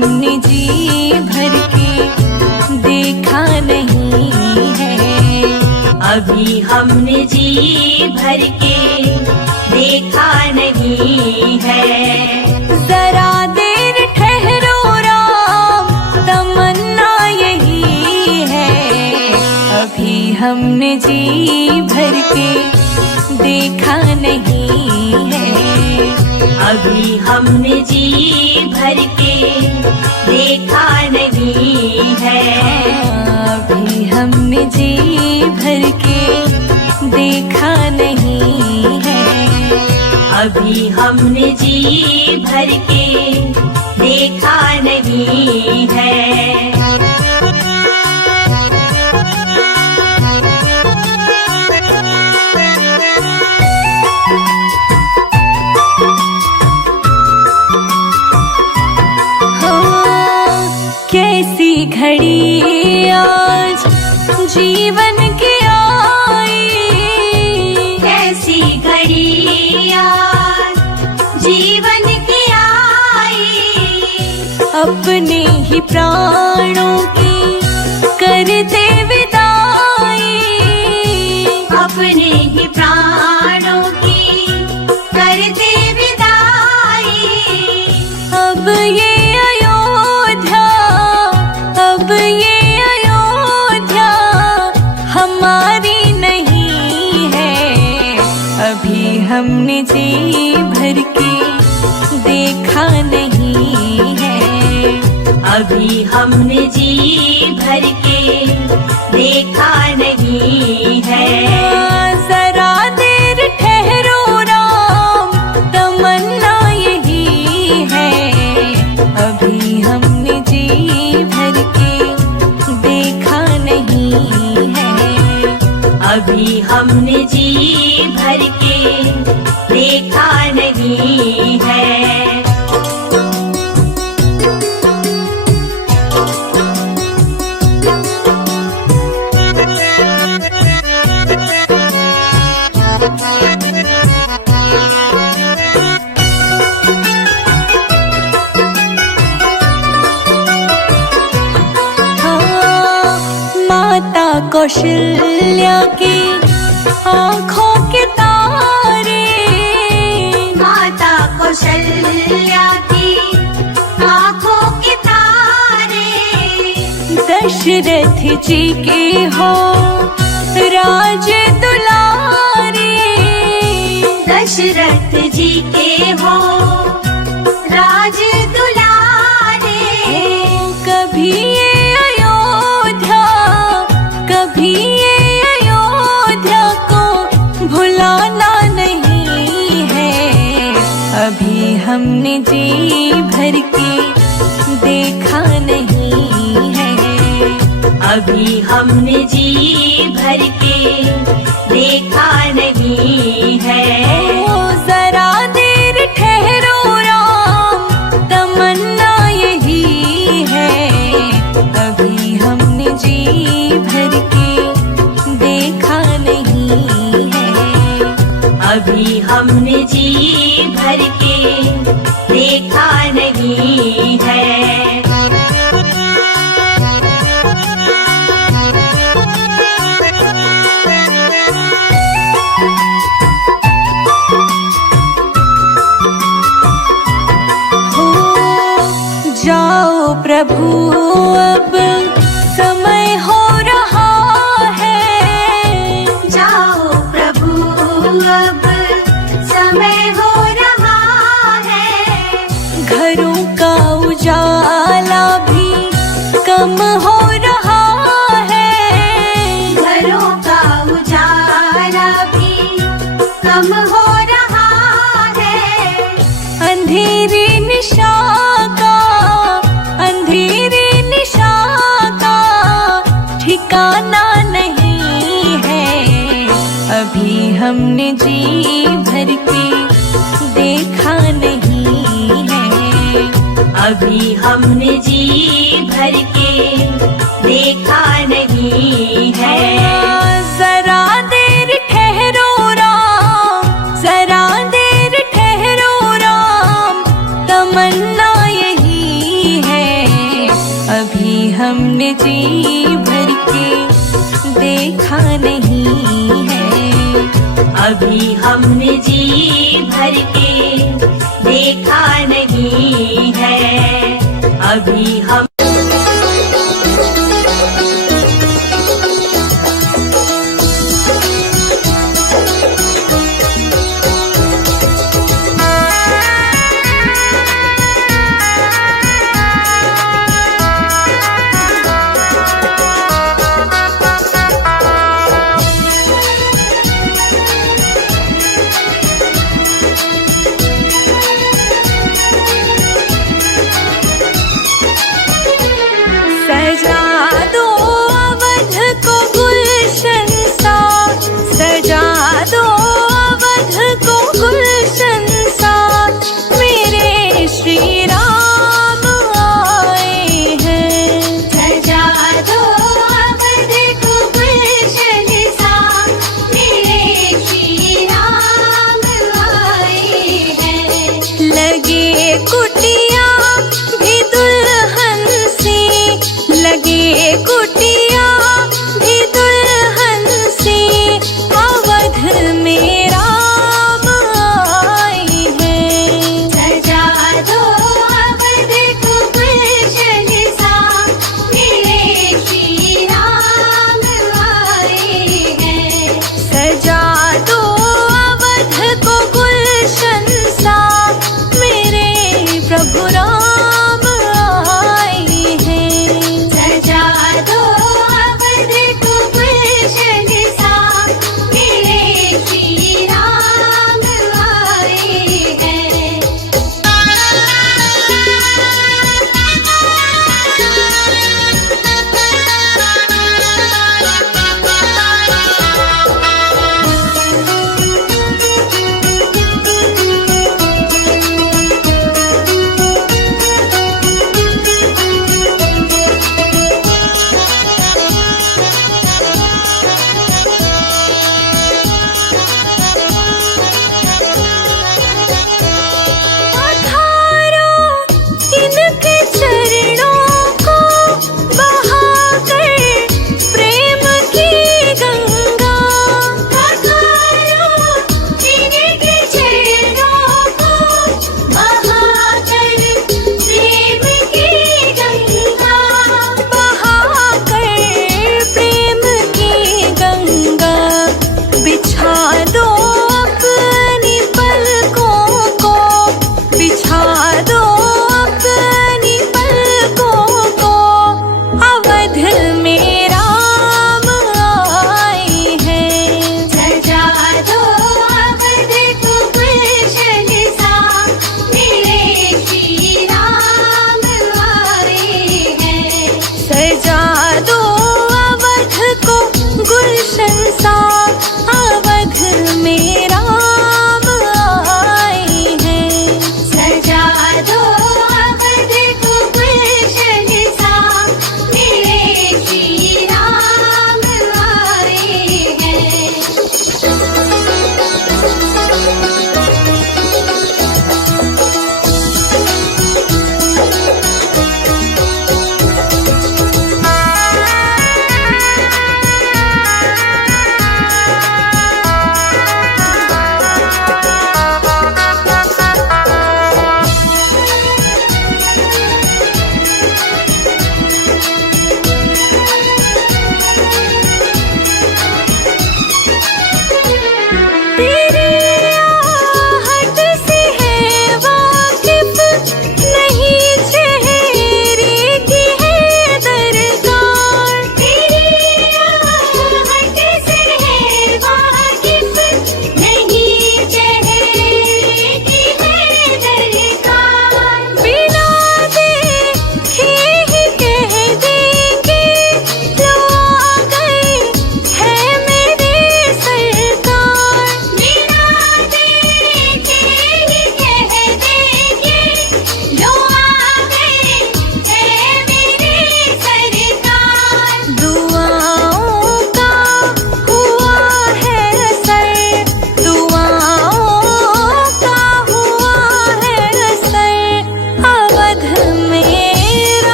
हमने जी भर के देखा नहीं है। अभी हमने जी भर के देखा नहीं है। जरा देर ठहरो राम, तमन्ना यही है। अभी हमने जी भर के देखा नहीं है। अभी हमने जी भर के देखा नहीं है। अभी हमने जी भर के देखा नहीं है। अभी हमने जी भर के देखा नहीं है। कैसी घड़ी आज जीवन की आई, कैसी घड़ी आज जीवन की आई। अपने ही प्राणों की करते विदाई, अपने ही प्राणों की करते विदाई। अब ये हमारी नहीं है। अभी हमने जी भर के देखा नहीं है। अभी हमने जी भर के देखा नहीं है। जरा देर ठहरो राम, तमन्ना यही है। अभी हमने जी भर के देखा नहीं है। अभी हमने जी भर के देखा नहीं है। माता कौशल्या की आँखों के तारे, माता कौशल्या की आँखों के तारे। दशरथ जी के हो राज दुलारे, दशरथ जी के हो राज दुलारे। कभी ये अयोध्या, कभी ये अयोध्या को भुलाना नहीं है। अभी हमने जी भर के देखा नहीं है। अभी हमने जी भर के देखा नहीं है। जरा देर ठहरो राम, तमन्ना यही है। अभी हमने जी भर के देखा नहीं है। अभी हमने जी भर के देखा नहीं है। जाओ प्रभु अब समय हो रहा है। जाओ प्रभु अब समय हो रहा है। घरों का उजाला भी कम हो रहा है। घरों का उजाला भी कम हो रहा है। अंधेरी निशा का, अंधेरी निशा का ठिकाना नहीं है। अभी हमने जी भर के देखा नहीं है। अभी हमने जी भर के देखा नहीं है। जरा देर ठहरो राम, जरा देर ठहरो राम, तमन्ना यही है। जी भर के देखा नहीं है। अभी हमने जी भर के देखा नहीं है। अभी हम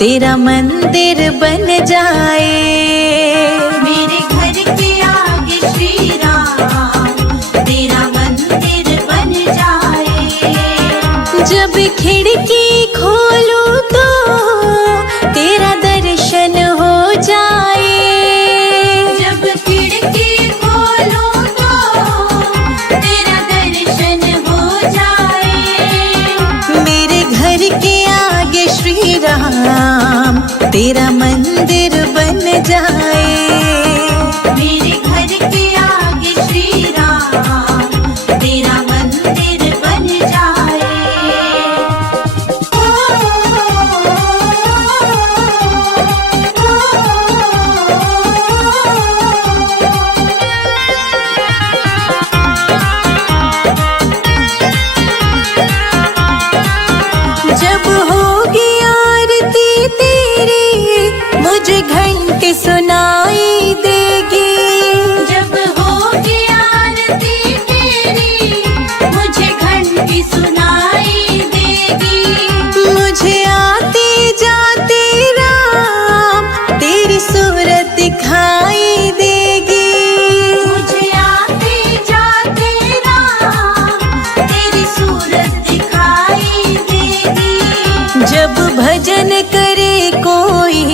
तेरा मंदिर बन जाए। मेरे घर के आगे श्री राम तेरा मंदिर बन जाए। जब खिड़की खोलूं तो तेरा दर्शन हो जाए। जब खिड़की खोलूं तो तेरा दर्शन हो जाए। मेरे घर के आगे श्री राम तेरा मंदिर बन जाए। मेरे घर के आगे श्री राम तेरा मंदिर बन जाए। जब होगी आरती तेरी मुझे घंटी सुनाई देगी। जब होगी आरती तेरी मुझे घंटी सुनाई देगी। मुझे आते जाते राम तेरी सूरत दिखाई देगी। मुझे आते जाते राम तेरी सूरत दिखाई देगी। जब भजन करे कोई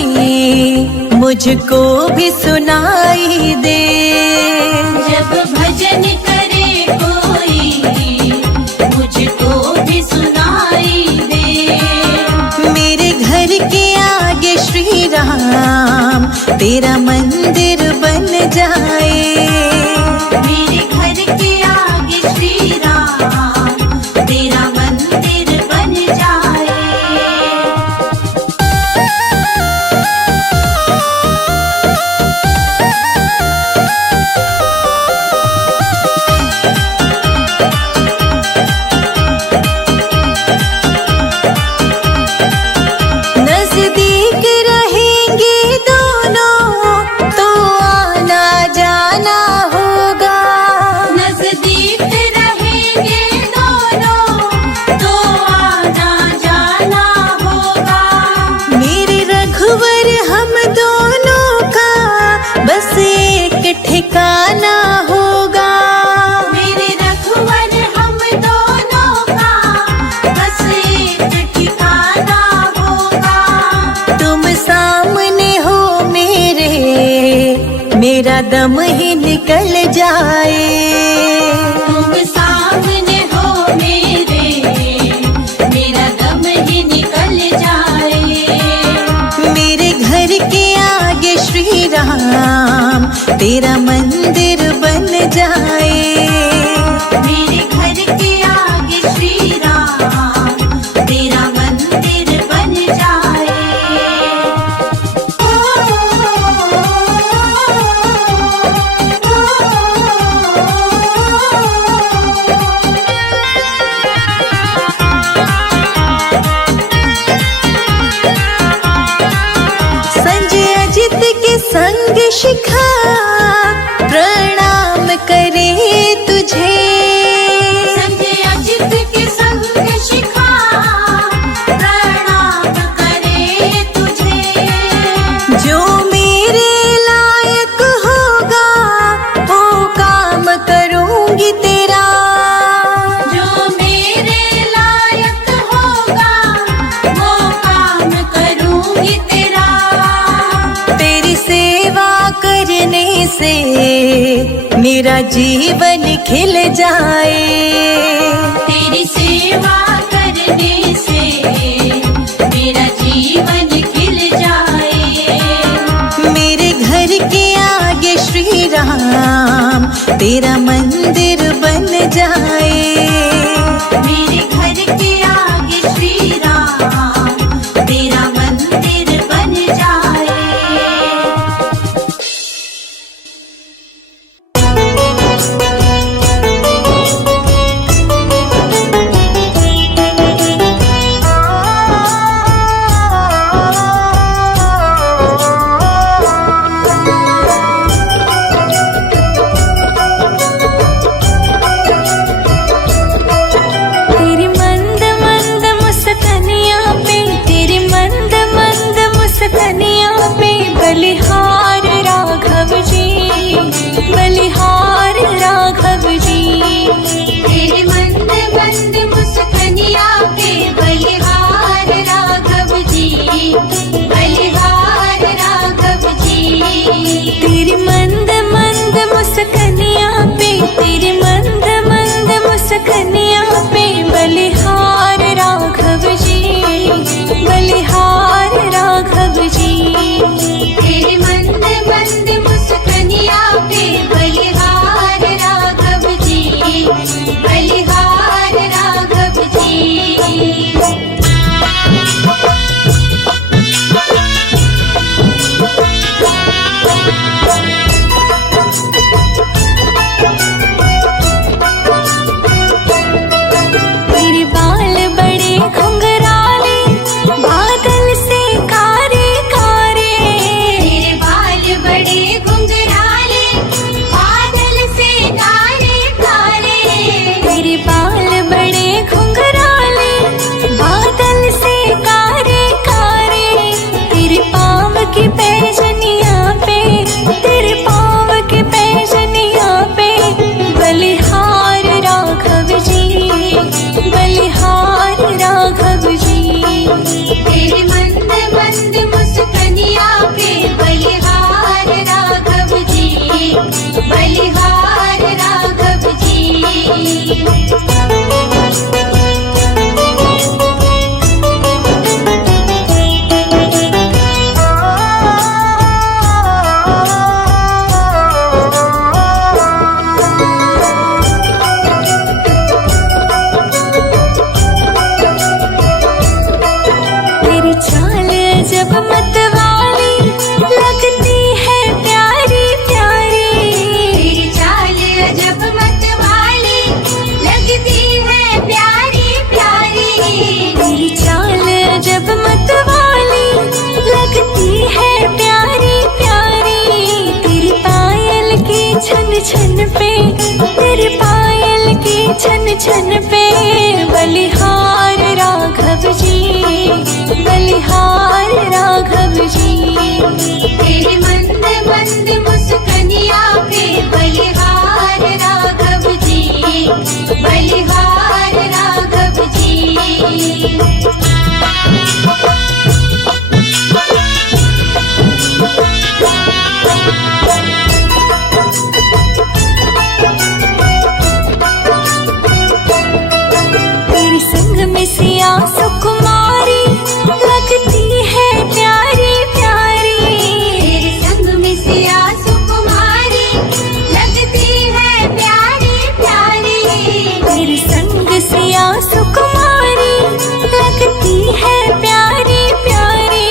मुझको भी सुनाई दे। जब भजन करे कोई मुझको भी सुनाई दे। मेरे घर के आगे श्री राम तेरा मंदिर बन जाए। मेरे घर के आगे श्री राम तेरा मंदिर बन जाए। नजदीक रहेंगे दोनों तो आना जाना होगा। नजदीक रहेंगे दोनों तो आना जाना होगा। मेरे रघुवर हम दोनों का बस एक ठिकाना होगा। मेरे रघुवर हम दोनों का बस एक ठिकाना होगा। तुम सामने हो मेरा दम ही निकल जाए। तुम सामने हो मेरा दम ही निकल जाए। मेरे घर के आगे श्री राम तेरा मंदिर बन जाए। मेरे घर के आगे श्री राम तेरा मंदिर बन जाए। संजय अजित के संग शिखा प्रणाम करे तुझे। संजय अजित के संग शिखा प्रणाम करे तुझे। जो मेरे लायक होगा वो काम करूंगी तेरा। जो मेरे लायक होगा वो काम करूंगी तेरा। तेरी सेवा करने से मेरा जीवन खिल जाए। तेरी सेवा करने से मेरा जीवन खिल जाए। मेरे घर के आगे श्री राम तेरा मंदिर बन जाए। मेरे घर के आगे श्री राम तेरा मंदिर बन जाए। छन छन पे बलिहार राघव जी, बलिहार राघव जी। तेरे मंद मंद मुस्कनिया पे बलिहार राघव जी, बलिहार राघव जी। तेरे संग में सिया सुकुमारी लगती है प्यारी प्यारी। तेरे संग में सिया सुकुमारी लगती है प्यारी प्यारी। तेरे संग सिया सुकुमारी लगती है प्यारी प्यारी।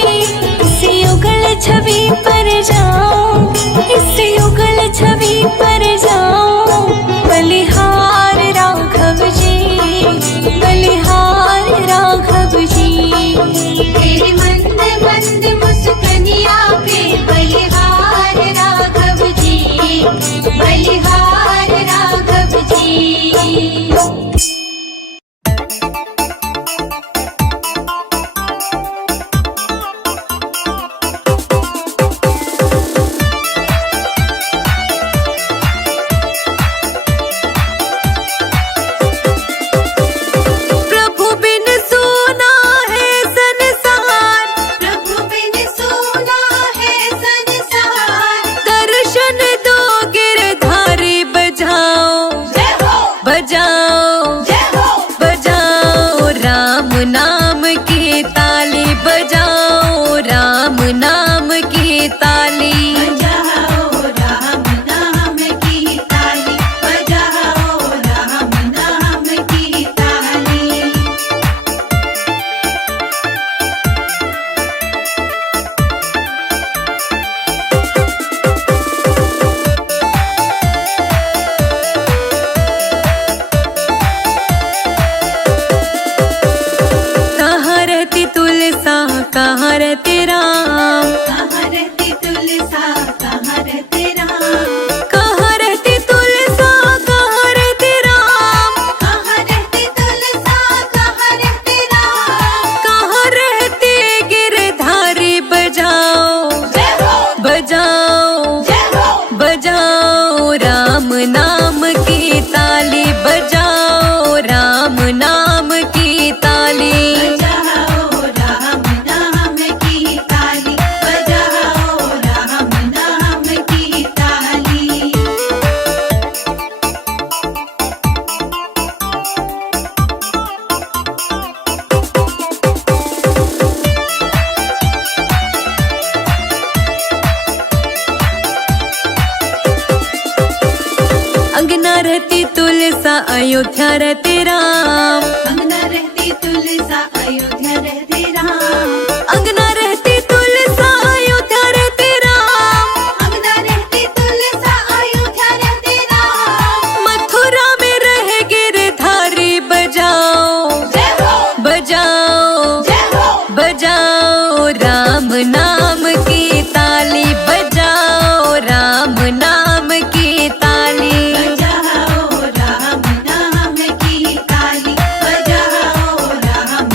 इस युगल छवि पर जाऊं, इस युगल छवि पर जाऊं, बलिहार राघव जी, बलिहार राघव जी। तेरे मंद मंद मुस्कनिया पे बलिहार राघव जी, बलिहार राघव जी। प्रभु बिन सोना है संसार, प्रभु बिन सोना है संसार। दर्शन दो गिरधारी बजाओ, जय हो, बजाओ, जय हो। बजाओ राम नाम की ताली, बजाओ राम नाम की ताली। बजाओ राम नाम की ताली, बजाओ राम नाम की ताली। कहाँ रहती तुलसा, कहाँ रहते राम, कहाँ रहती तुलसा, कहाँ रहते राम। कहाँ रहती तुलसा, कहाँ रहते राम, कहाँ रहती तुलसा, कहाँ रहते राम। कहाँ रहते गिरधारी बजाओ, जय हो, बजाओ, जय हो। बजाओ राम नाम की ताली, बजाओ राम नाम की ताली। बजाओ राम नाम की ताली, बजाओ राम नाम की ताली। अंगना रहती तुलसा, अयोध्या रहते राम, अंगना रहती तुलसा, अयोध्या रहते राम। अंगना रहती तुलसा, अयोध्या रहते राम। अंगना रहती तुलसा, अयोध्या रहते राम। मथुरा में रहे गिरधारी बजाओ, जय हो, बजाओ, जय हो। बजाओ राम नाम की ताली, बजाओ राम नाम की ताली। बजाओ राम नाम की ताली, बजाओ राम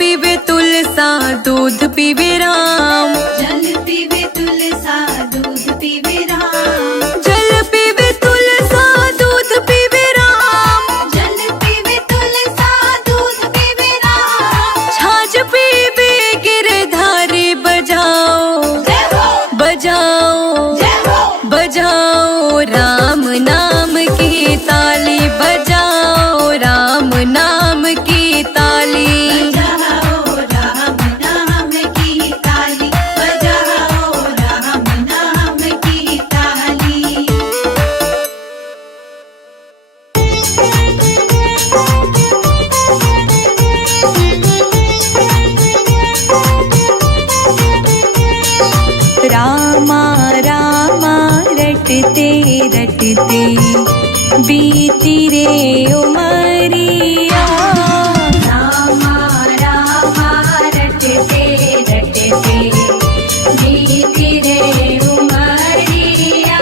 पीवे तुलसा दूध पीवे राम। जल पीवे तुलसा दूध पीवे राम। जल पीवे तुलसा दूध पीवे राम। जल पीवे तुलसा दूध पीवे राम। छाछ पीवे गिरधारी बजाओ जय हो बजाओ जय हो बजाओ राम नाम की ताली बजाओ राम नाम की ताली। बजाओ राम नाम की ताली। बजाओ राम नाम की ताली। रामा रामा रटते रटते बीती रे उमरिया। रामा रामा रटते रटते बीती रे उमरिया।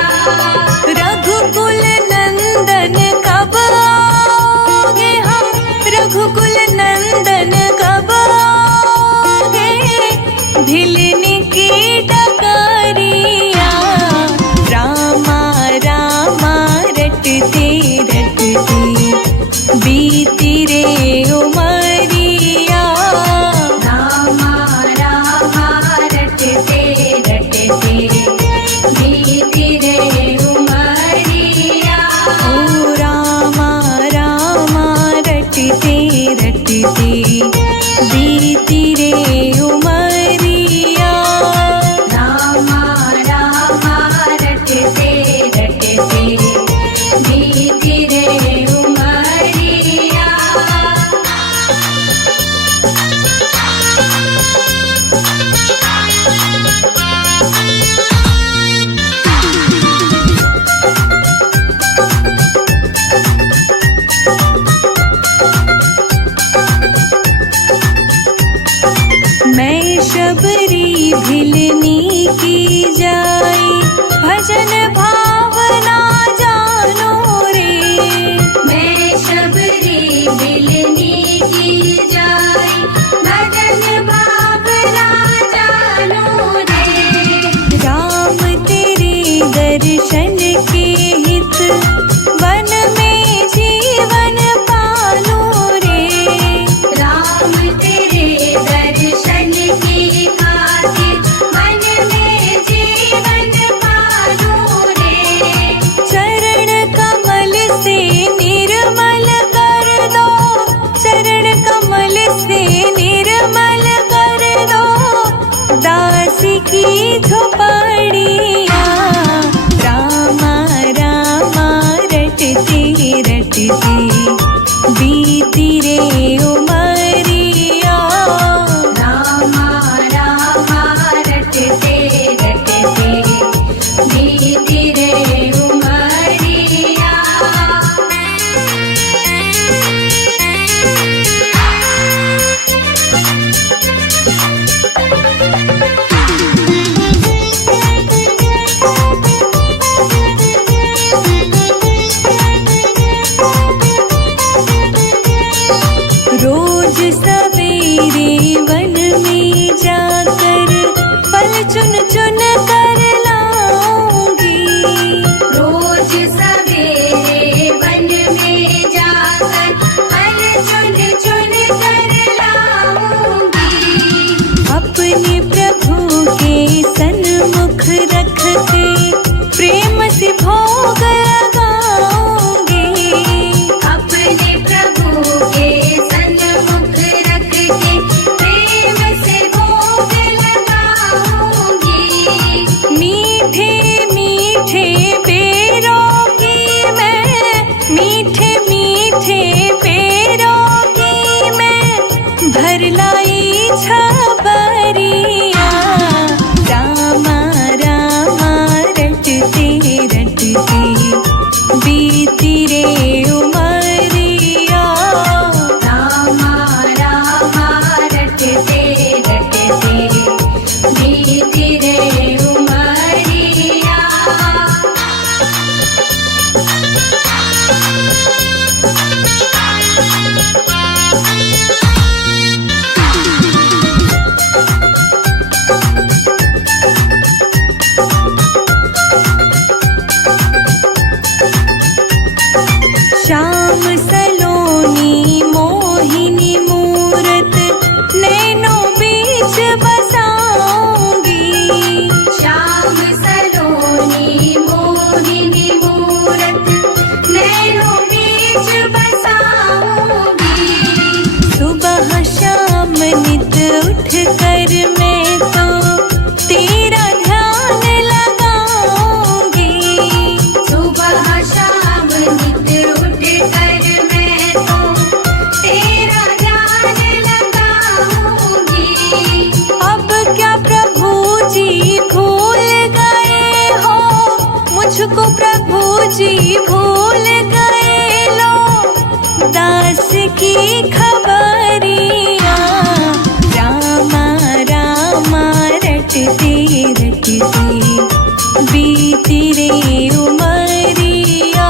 रघुकुल नंदन कब आओगे हम रघुकुल नंदन कब आओगे भिलने की डगरिया। रामा रामा रटते रटते बीती रे उमरिया। रामा रामा रटते रटते बीती रे उमरिया। ओ रामा रामा रटते रटते बीती रे उमरिया। रामा रामा रटते रटते बीती रे उमरिया। मैं शबरी भिलनी की जाई भजन भावना जानो रे। मैं शबरी भिलनी की जाई भजन भावना जानो रे। राम तेरे दर्शन के हित वन में जीवन पालो रे। राम तेरे दर्शन की खातिर मन में जीवन पालो रे। चरण कमल से निर्मल कर दो चरण कमल से निर्मल कर दो दास की झोपड़िया। रामा रामा रटते रटते बीती रे उमरिया। रामा रामा रटते रटते बीती रे उमरिया। रोज सवेरे वन में जाकर फल चुन चुन कर लाऊंगी। रोज सवेरे वन में जाकर फल चुन चुन कर लाऊंगी। अपने प्रभु के सन्मुख रख के प्रेम से भोग लगाऊंगी। अपने प्रभु के सन्मुख रख के प्रेम से भोग लगाऊंगी। मीठे मीठे पेरों की मैं मीठे मीठे पेरों की मैं भर लाई छबरिया। रामा रामा रटते रटते बीती रे उमरिया। रामा रामा रटते रटते बीती रे उमरिया। बीच बसाऊंगी। श्याम सलोनी मोहिनी मूरत नैनों बीच बसाऊंगी। सुबह शाम नित उठ कर मैं तो तेरा ध्यान लगाऊंगी। सुबह शाम नित उठ कर मैं तो तेरा ध्यान लगाऊंगी। अब क्या प्रभु जी भूल गए हो मुझको, प्रभु जी भूल गए लो दास की खबरिया। रामा रामा रटते रटते बीती रे उमरिया।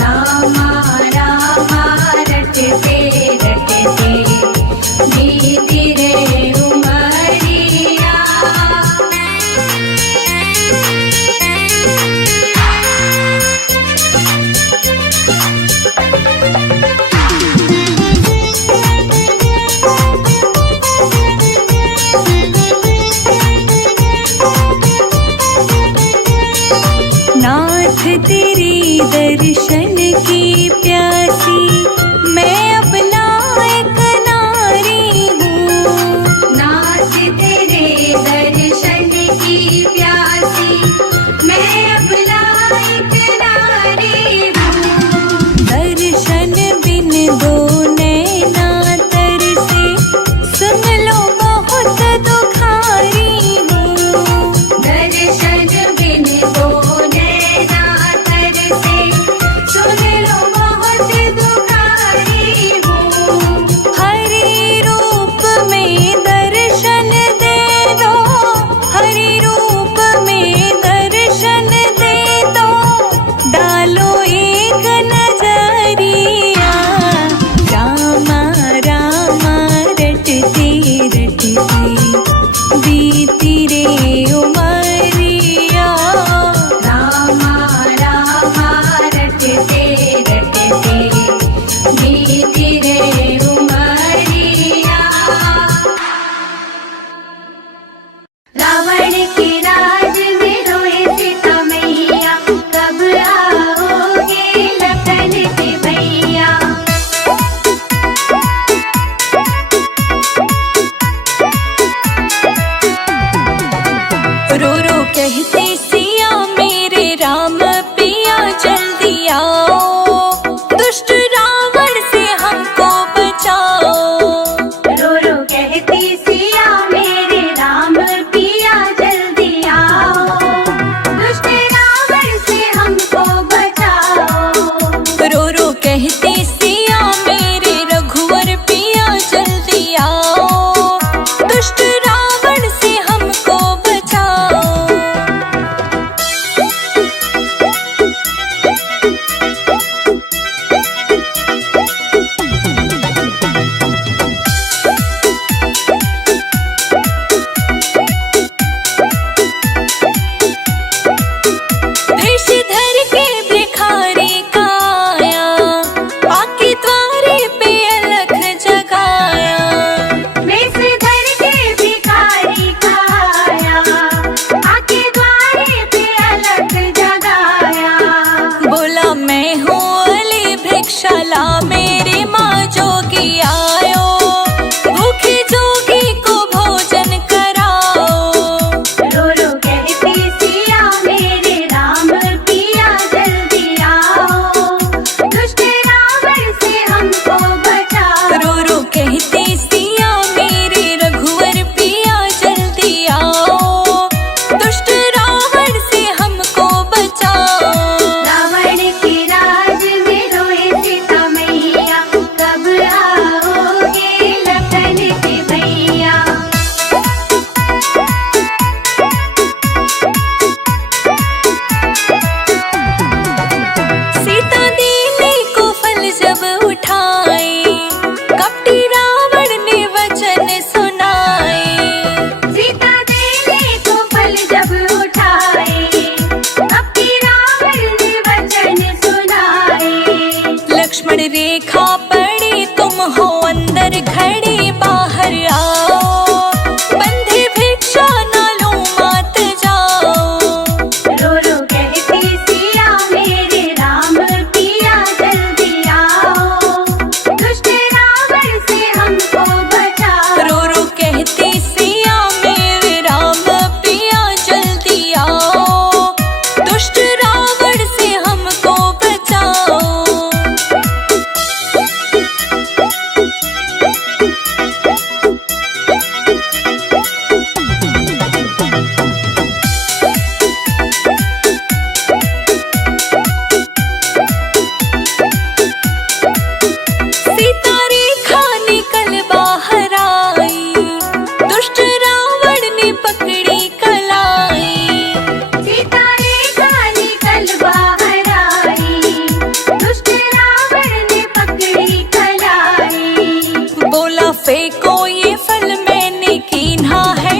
रामा रामा रटते रटते बीती रे उमरिया। नाथ तेरे दर्शन की प्यासी मैं अपना एक नारी हूँ।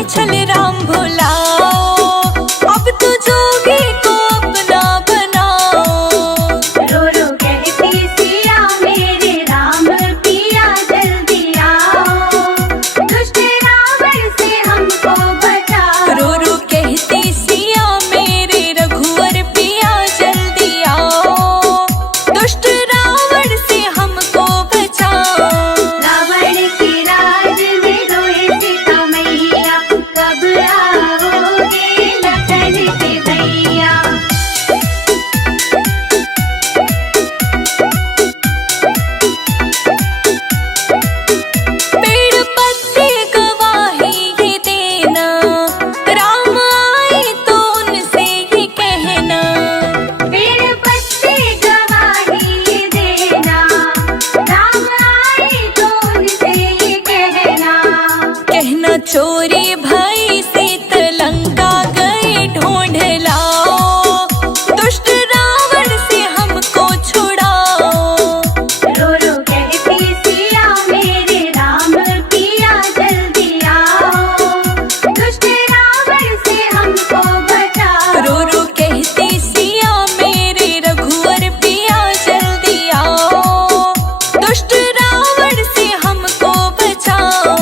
पूछल राम भुलाओ, अब तो जोगी को अपना बनाओ। रो रो कहती सिया मेरे राम पिया जल्दी आओ, दुष्ट रावण से हमको बचाओ। रो रो कहती सिया मेरे रघुवर पिया जल्दी आओ, दुष्ट रावण से हमको बचाओ। रावण के राज में रोए सीता मैया, कब आओगे लखन के भैया। पेड़ पत्ते गवाही ये देना, राम आए तो उनसे ये कहना। पेड़ पत्ते गवाही देना, राम आए तो उनसे ये कहना। कहना चोरी भई सीत लंका गए ढूंढ लाओ, दुष्ट रावण से हमको छुड़ाओ। रो रो कहती सिया मेरे राम पिया जल्दी आओ, दुष्ट रावण से हमको बचाओ। रो रो कहती सिया मेरे रघुवर पिया जल्दी आओ, दुष्ट रावण से हमको बचाओ।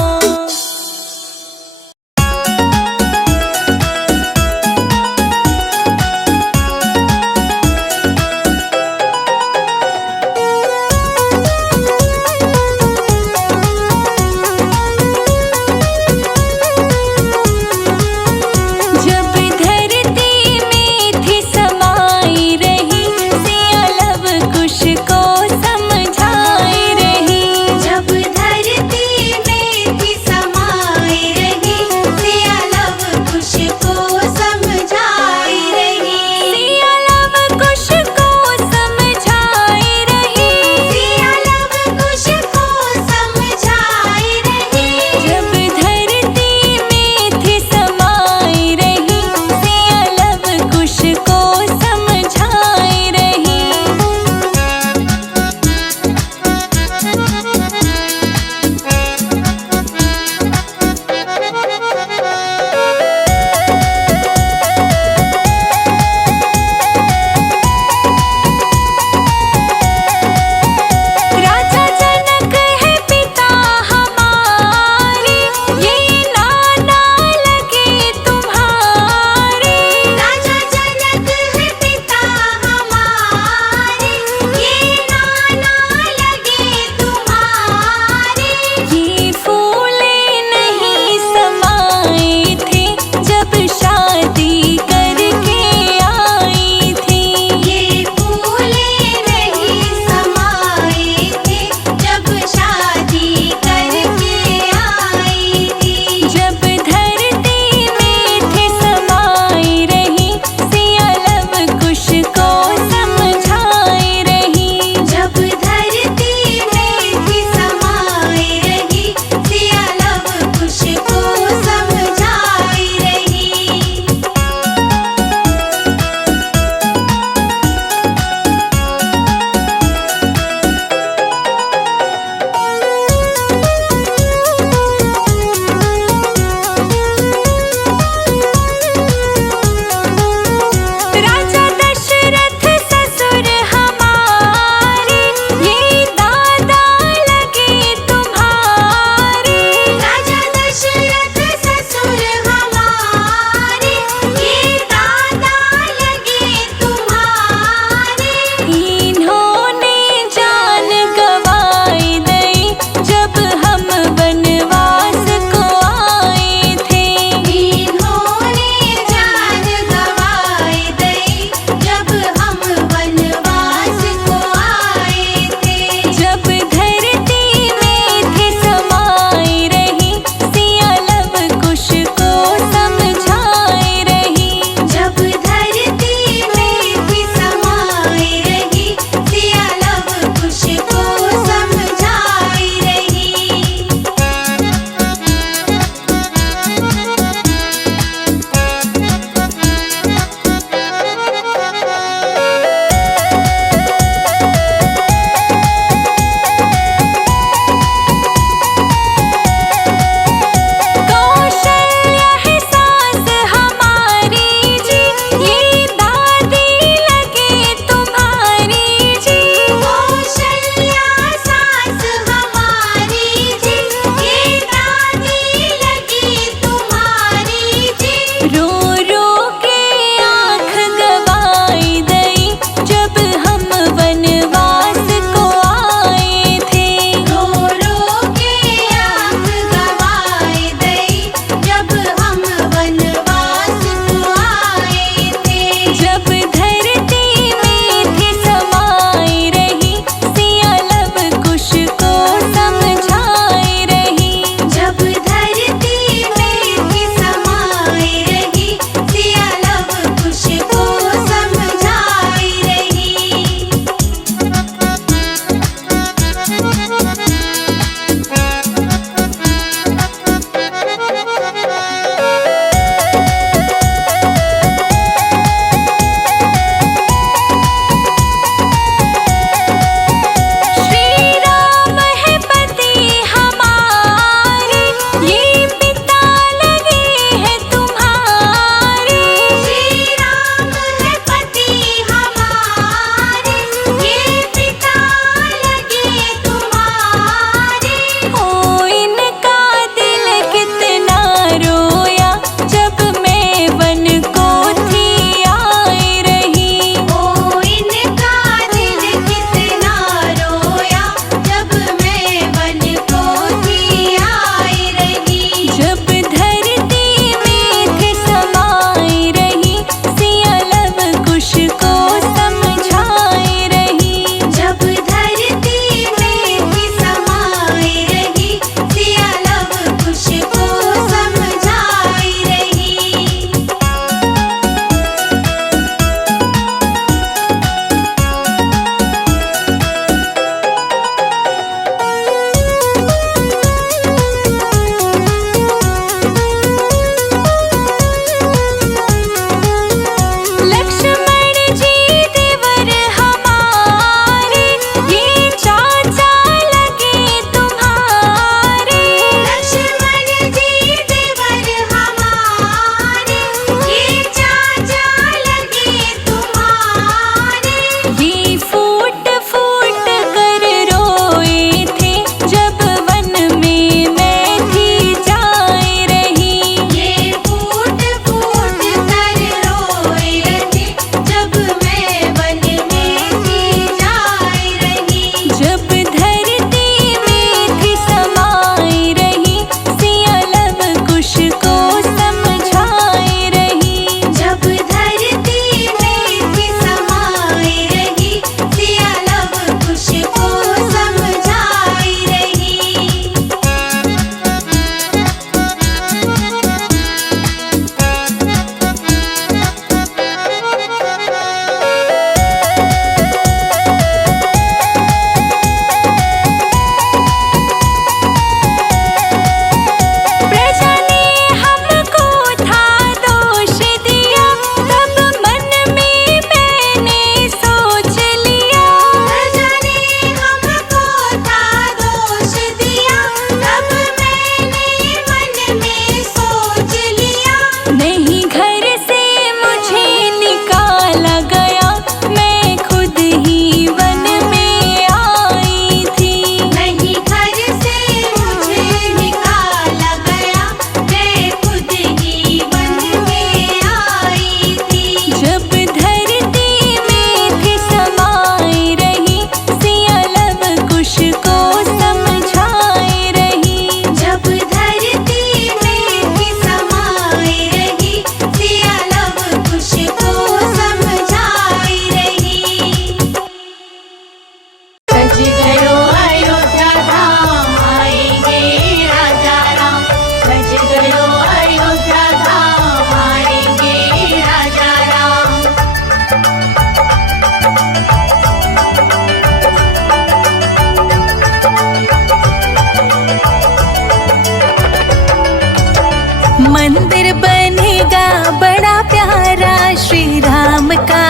मंदिर बनेगा बड़ा प्यारा श्री राम का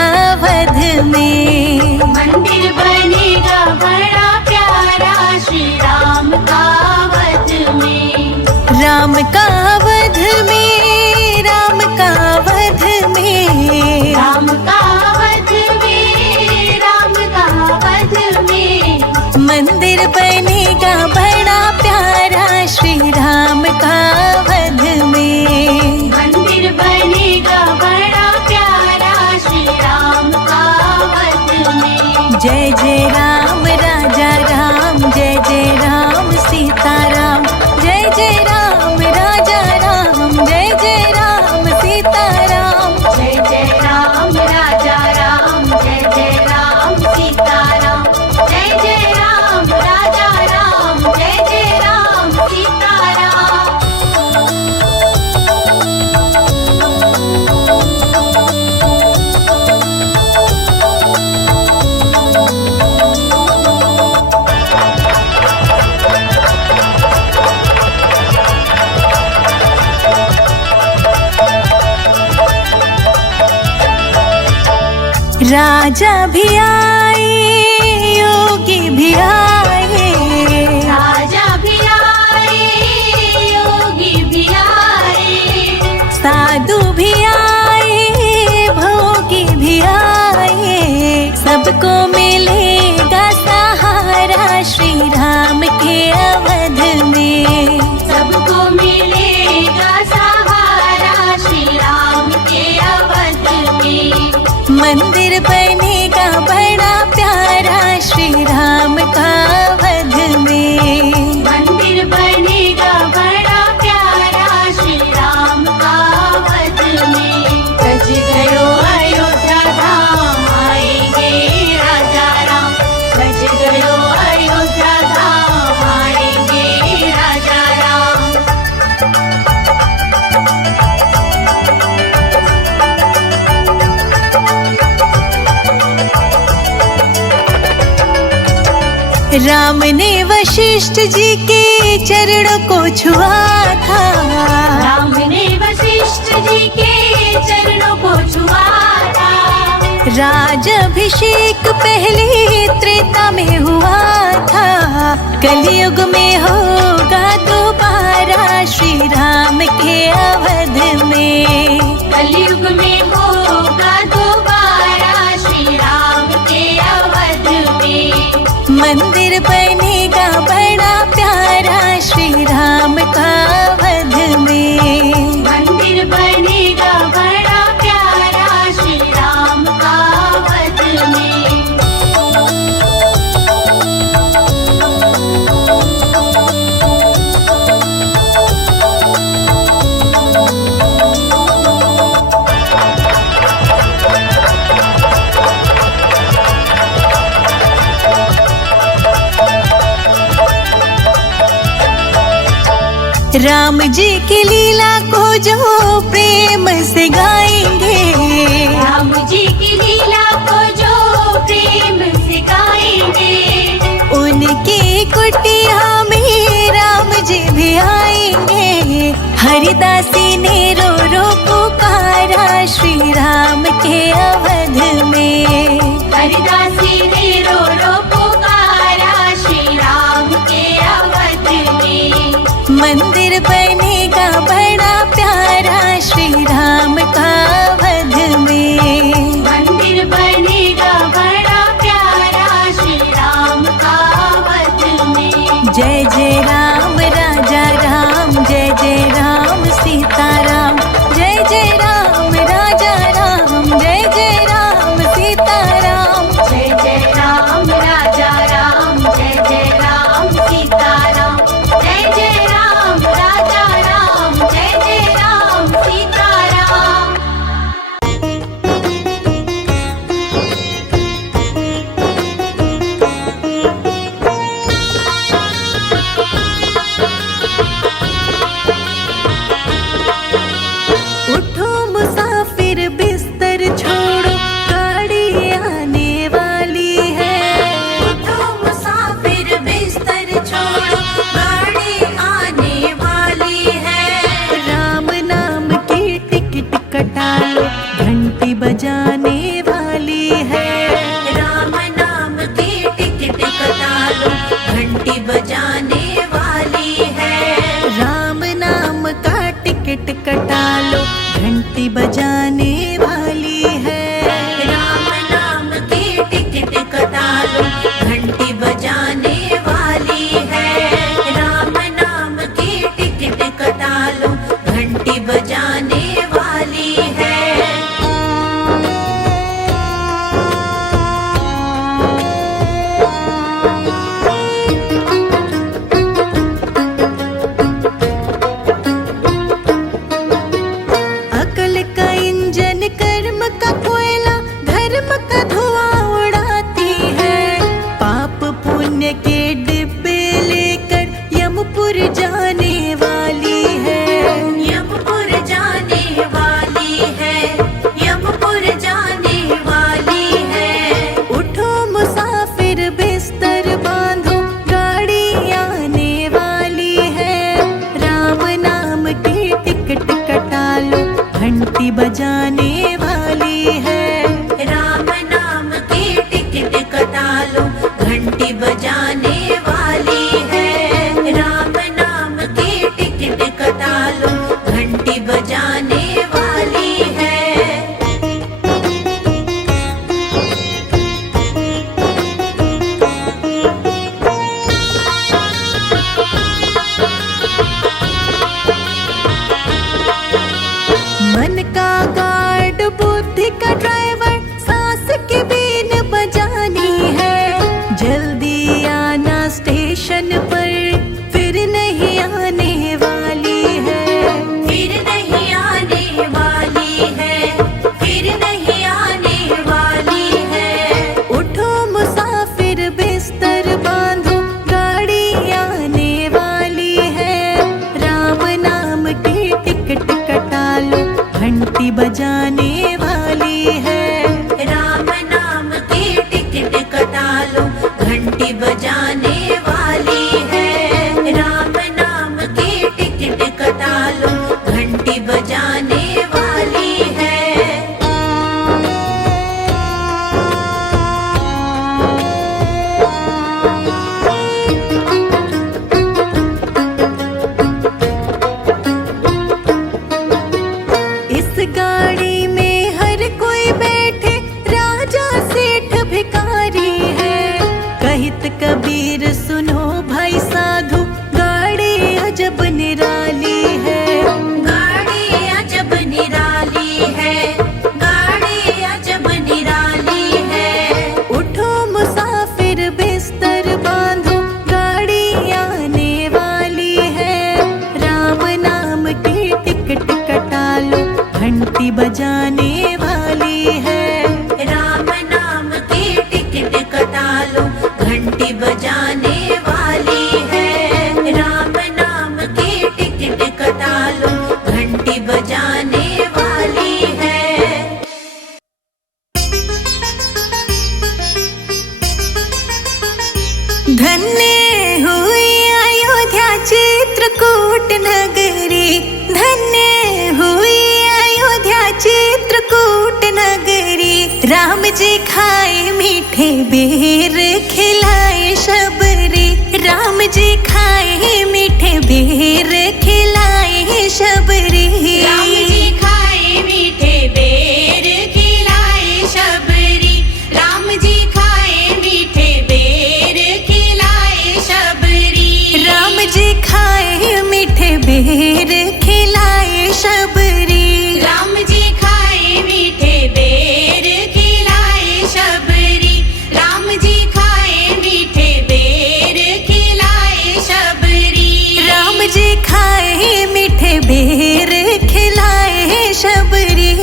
वध में। मंदिर बनेगा बड़ा प्यारा श्री राम का वध में। राम का वध में, राम का वध में, राम का वध में, राम का वध में। मंदिर बनेगा बड़ा प्यारा श्री राम का वध में। मंदिर बनेगा बड़ा प्यारा श्री राम का वध में। जय जय राम राजा राम, जय जय राम सीताराम, जय जय राम राजा राम, जय जय राम सीताराम। जय जय राम राजा राम, जय जय राम सीताराम। जय जय राम राजा राम, जय जय राम सीताराम। राजा भी आए, योगी भी आए, राजा भी आए, योगी भी आए। साधु भी आए, भोगी भी आए। सबको मिलेगा सहारा श्री राम के अवध में। सबको मिलेगा सहारा श्री राम के अवध में। मंदिर बनेगा बड़ा प्यारा श्री राम का वध में। मंदिर बनेगा बड़ा प्यारा श्री राम का वध में। सज गयो अयोध्या धाम, आएंगे राजा राम। सज गयो अयोध्या धाम, आएंगे राजा राम। राम ने वशिष्ठ जी के चरणों को छुआ था। राम ने वशिष्ठ जी के चरणों को छुआ था। राजाभिषेक पहले त्रेता में हुआ था। कलयुग में होगा दोबारा श्री राम के अवध में। कलयुग में होगा दोबारा श्री राम के अवध में। मंदिर बनेगा बड़ा प्यारा श्री राम का वध में। मंदिर बनेगा बड़ा प्यारा श्री राम का वध में। राम जी की लीला को जो प्रेम से गाएंगे। राम जी की लीला को जो प्रेम से गाएंगे। उनकी कुटिया में राम जी भी आएंगे। हरिदासी ने रो रो पुकारा श्री राम के अवध में। हरिदासी ने रो रो पुकारा श्री राम के अवध में। मंदिर बनेगा बड़ा प्यारा श्री राम का वध में। मंदिर बनेगा बड़ा प्यारा श्री राम का वध में। जय जय राम राजा राम, जय जय राम सीता टिकट कटा लो, घंटी बजाने वाली है। राम नाम की टिकट कटा लो, घंटी बजाने वाली है। राम नाम की टिकट कटा लो, घंटी बजाने वाली है। अकल का इंजन, कर्म का कोयला, धर्म का धुआं उड़ाती है। पाप पुण्य के डिब्बे लेकर यमपुर जाने वाली है। यमपुर जाने वाली है, यमपुर जाने वाली है। उठो मुसाफिर बिस्तर बांधो, गाड़ी आने वाली है। राम नाम की टिकट कटा लो, घंटी बजाने वाली है। राम नाम की टिकट कटा लो, घंटी बजाने वाली है। राम नाम की टिकट कटा लो, घंटी बजाने वाली है। मन का गार्ड, बुद्धि का ड्राइवर, सांस की बीन बजानी है। जल्दी आना स्टेशन पर, फिर नहीं आने वाली है। फिर नहीं आने वाली है, फिर नहीं आने वाली है। उठो मुसाफिर बिस्तर बांधो, गाड़ी आने वाली है। राम नाम की टिकट कटा लो, घंटी बजाने वाली है। राम नाम की टिकट कटा लो, घंटी बजाने वाली है। राम नाम की टिकट कटा लो, घंटी बजाने वाली है। इस गाड़ी में हर कोई बैठे, राजा सेठ भिखारी है। कहित कबीर सुनो भाई साधु, गाड़ी अजब निराली है। गाड़ी अजब निराली है, गाड़ी अजब निराली है। उठो मुसाफिर बिस्तर बांधो, गाड़ी आने वाली है। राम नाम की टिकट कटा लो, घंटी बजाने वाली है। राम नाम की टिकट कटा लो, घंटी बजाने वाली है। राम नाम की टिकट कटा लो, घंटी बजाने वाली है। धन्य हुई अयोध्या चित्रकूट नगरी, धन्य हुई अयोध्या चित्रकूट नगरी। राम जी खाए मीठे बेर, खिलाए शबरी। राम जी खाए मीठे बेर, खिलाए शबरी। राम जी खाए मीठे बेर, खिलाए शबरी। राम जी खाए मीठे बेर, खिलाए शबरी। राम जी खाए मीठे बेर, खिलाए शबरी। राम जी खाए मीठे बेर, खिलाए शबरी। राम जी खाए मीठे बेर, खिलाए शबरी। राम जी खाए मीठे बेर, खिलाए शबरी।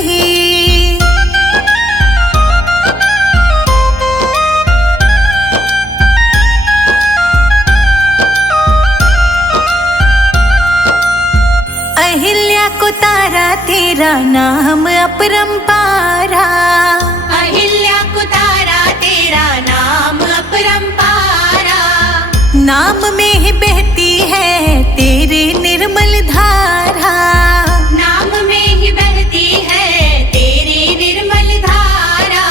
अहिल्या को तारा, तेरा नाम अपरंपारा। अहिल्या को तारा, तेरा नाम अपरंपारा। नाम में ही बहती है तेरी निर्मल धारा। नाम में ही बहती है तेरी निर्मल धारा।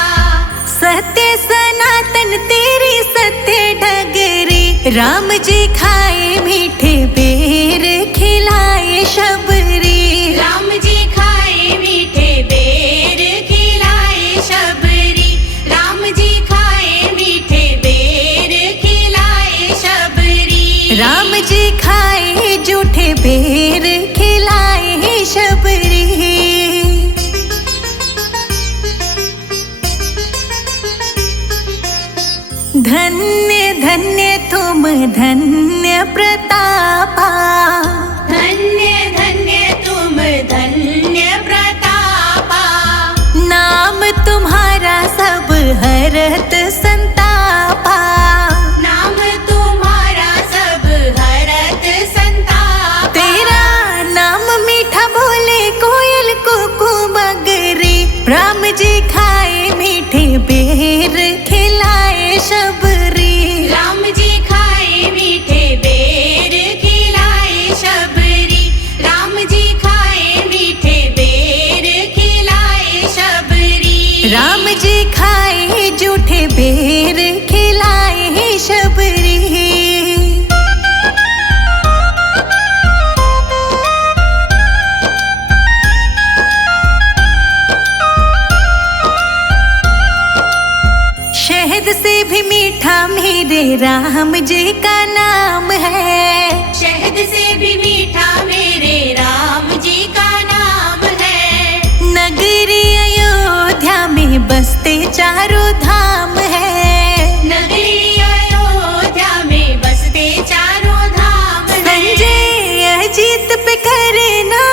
सत्य सनातन तेरी सत्य डगरी। राम जी खाए मीठे बेर, खिलाए शबरी। बेर खिलाए शबरी। धन्य धन्य तुम धन्य प्रतापा, धन्य धन्य तुम धन्य प्रतापा। नाम तुम्हारा सब हरत संतापा। नाम तुम्हारा सब हरत संतापा। तेरा नाम मीठा बोले कोयल कुकू मगरी। राम जी खाए मीठे बेर खिलाए शबरी। राम जी खाए मीठे बेर खिलाए शबरी। राम जी खाए मीठे बेर खिलाए शबरी। राम जी खाए जूठे बेर खिलाए शबरी। शहद से भी मीठा मेरे राम जी का नाम है। शहद से भी मीठा मेरे राम जी का नाम है। नगरी अयोध्या में बसते चारों धाम है। नगरी अयोध्या में बसते चारों धाम है। संजय अजीत पे करना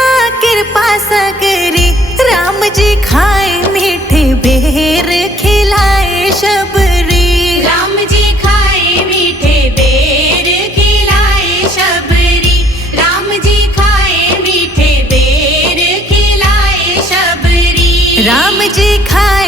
कृपा सगरी। राम जी खाए मीठे बेर खिलाए शबरी। राम जी खाए मीठे बेर खिलाए शबरी। राम जी खाए मीठे बेर खिलाए शबरी। राम जी खाए